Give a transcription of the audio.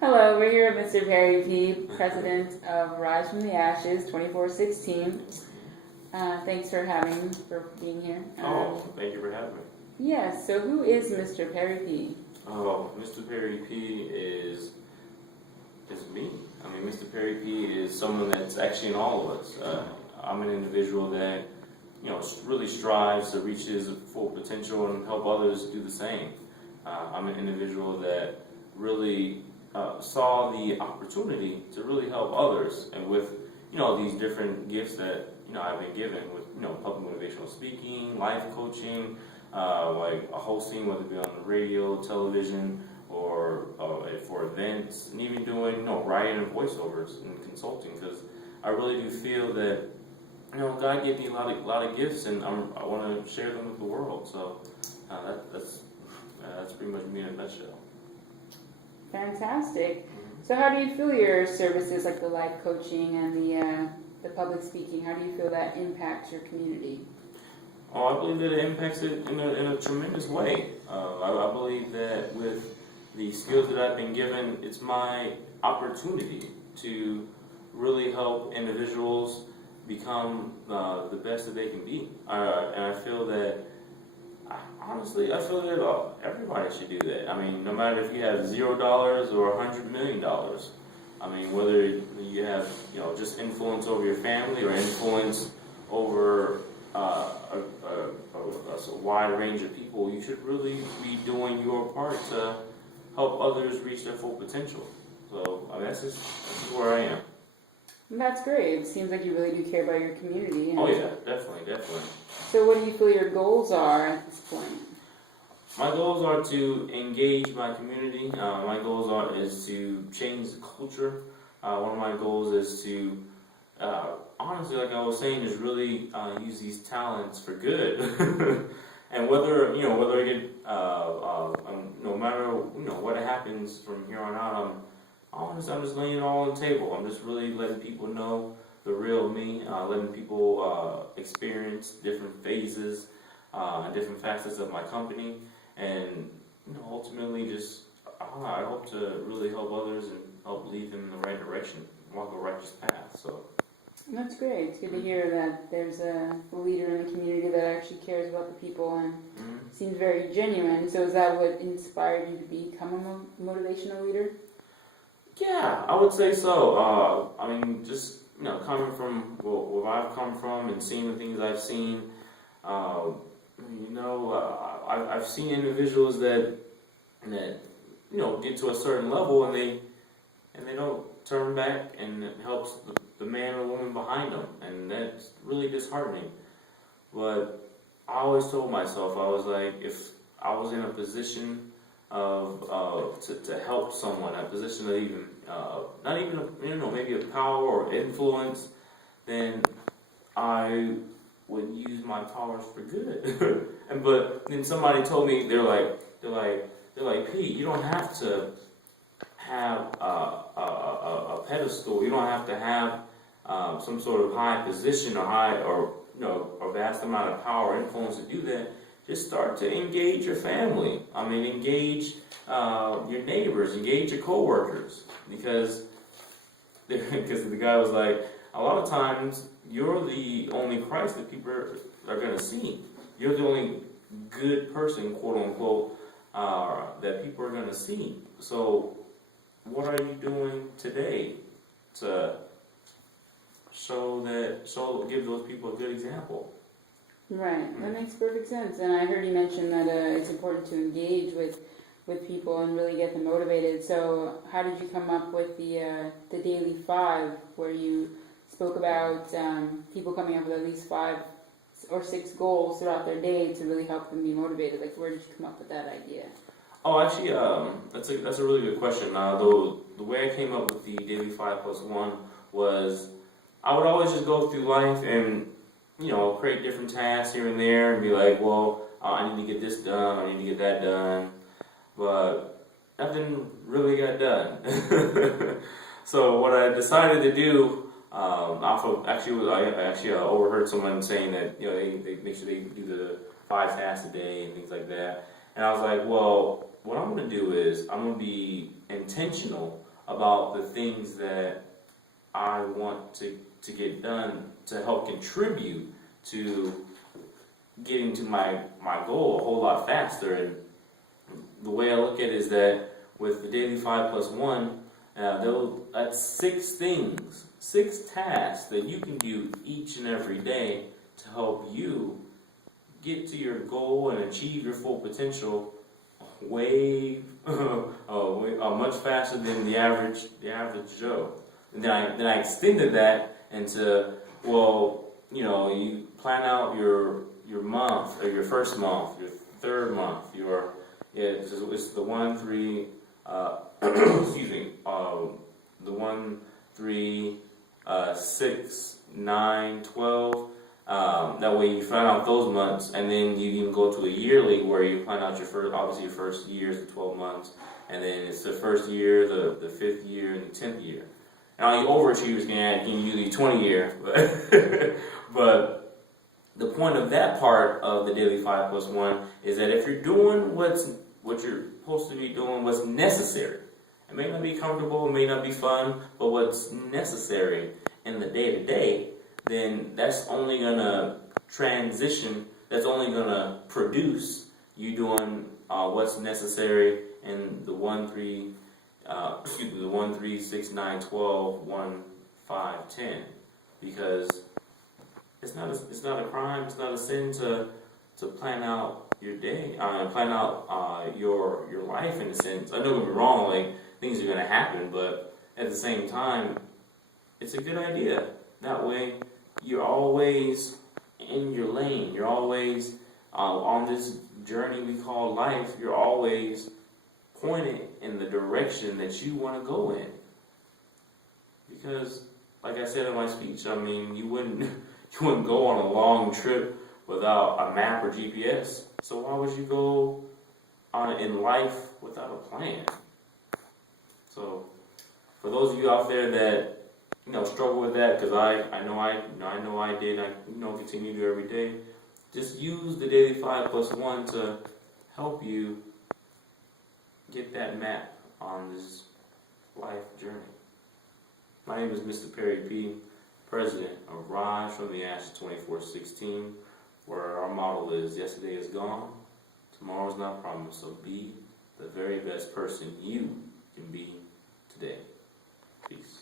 Hello, we're here with Mr. Perry P., President of Rise from the Ashes 2416. Thanks for being here. Thank you for having me. Yes, so who is Mr. Perry P.? Oh, Mr. Perry P. is me. I mean, Mr. Perry P. is someone that's actually in all of us. I'm an individual that, really strives to reach his full potential and help others do the same. I'm an individual that really saw the opportunity to really help others, and with these different gifts that I've been given with public motivational speaking, life coaching, like hosting, whether it be on the radio, television, or for events, and even doing writing and voiceovers and consulting, because I really do feel that God gave me a lot of gifts, and I want to share them with the world. So that's pretty much me in a nutshell. Fantastic. So how do you feel your services, like the life coaching and the public speaking, how do you feel that impacts your community? Oh, I believe that it impacts it in a tremendous way. I believe that with the skills that I've been given, it's my opportunity to really help individuals become the best that they can be. And I feel that, honestly, everybody should do that. I mean, no matter if you have $0 or $100 million. I mean, whether you have just influence over your family or influence over a wide range of people, you should really be doing your part to help others reach their full potential. So I mean, that's just where I am. That's great. It seems like you really do care about your community. Oh yeah, definitely. So what do you feel your goals are at this point? My goals are to engage my community. My goals is to change the culture. One of my goals is to, honestly, like I was saying, is really use these talents for good. And whether I get, no matter what happens from here on out, I'm just laying it all on the table. I'm just really letting people know the real me, letting people experience different phases and different facets of my company, and ultimately just I hope to really help others and help lead them in the right direction, walk a righteous path. So that's great. It's good to hear that there's a leader in the community that actually cares about the people and seems very genuine. So is that what inspired you to become a motivational leader? Yeah, I would say so. I mean, just coming from where I've come from and seeing the things I've seen, I've seen individuals that get to a certain level and they don't turn back, and it helps the man or woman behind them, and that's really disheartening. But I always told myself, I was like, if I was in a position to help someone, a position of even not even maybe a power or influence, then I would use my powers for good. But then somebody told me, they're like, Pete, you don't have to have a pedestal. You don't have to have some sort of high position or a vast amount of power or influence to do that. Just start to engage your family. I mean, engage your neighbors, engage your coworkers, because the guy was like, a lot of times you're the only Christ that people are going to see. You're the only good person, quote unquote, that people are going to see. So what are you doing today to give those people a good example? Right, that makes perfect sense. And I heard you mention that it's important to engage with people and really get them motivated. So how did you come up with the Daily 5, where you spoke about people coming up with at least 5 or 6 goals throughout their day to really help them be motivated? Like, where did you come up with that idea? Oh, actually, that's a really good question. The way I came up with the Daily 5+1 was I would always just go through life and create different tasks here and there and be like, well, I need to get this done, I need to get that done, but nothing really got done. So what I decided to do, I overheard someone saying that they make sure they do the 5 tasks a day and things like that, and I was like, well, what I'm going to do is I'm going to be intentional about the things that I want to get done to help contribute to getting to my goal a whole lot faster. And the way I look at it is that with the daily 5+1, that's 6 things, 6 tasks that you can do each and every day to help you get to your goal and achieve your full potential way much faster than the average Joe. And then I extended that into, well, you know, you plan out your month, or your first month, your third month, it's the 1, 3, excuse me, the 1, 3, 6, 9, 12. That way you plan out those months, and then you can go to a yearly where you plan out your first year is the 12 months, and then it's the first year, the 5th year, and the 10th year. And all you overachievers can usually 20 year, but the point of that part of the daily 5+1 is that if you're doing what you're supposed to be doing, what's necessary, it may not be comfortable, it may not be fun, but what's necessary in the day-to-day, then that's only gonna that's only gonna produce you doing what's necessary in the 1, 3, 6, 9, 12, 1, 5, 10, because it's not a crime, it's not a sin to plan out your day, plan out your life in a sense. I know don't get me wrong, like things are gonna happen, but at the same time, it's a good idea. That way, you're always in your lane. You're always on this journey we call life. You're always pointed in the direction that you want to go in. Because, like I said in my speech, I mean, you wouldn't go on a long trip without a map or GPS. So why would you go in life without a plan? So, for those of you out there that struggle with that, because I know I did. I continue to do every day. Just use the daily 5+1 to help you get that map on this life journey. My name is Mr. Perry P., president of Rise from the Ashes 24/16, where our motto is: yesterday is gone, tomorrow's not promised. So be the very best person you can be today. Peace.